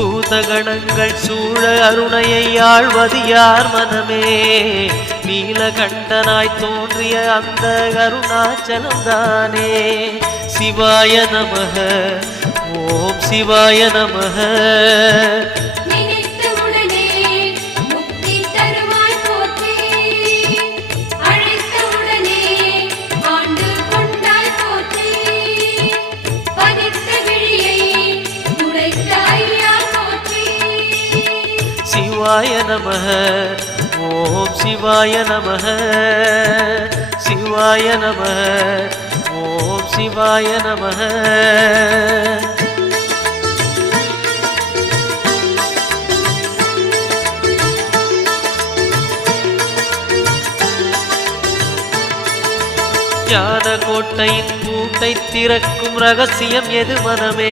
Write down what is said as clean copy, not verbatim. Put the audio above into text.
பூதகணங்கள் சூழ அருணையை ஆழ்வது யார் மனமே? நீலகண்டனாய் தோன்றிய அந்த அருணாச்சலம்தானே. சிவாய நமக, ஓம் சிவாய நமக. சிவாய நமக, ஓம் சிவாய நமக. சிவாய நமக, ஓம் சிவாய நமக. ஞான கோட்டையின் பூட்டை திறக்கும் ரகசியம் எது மனமே?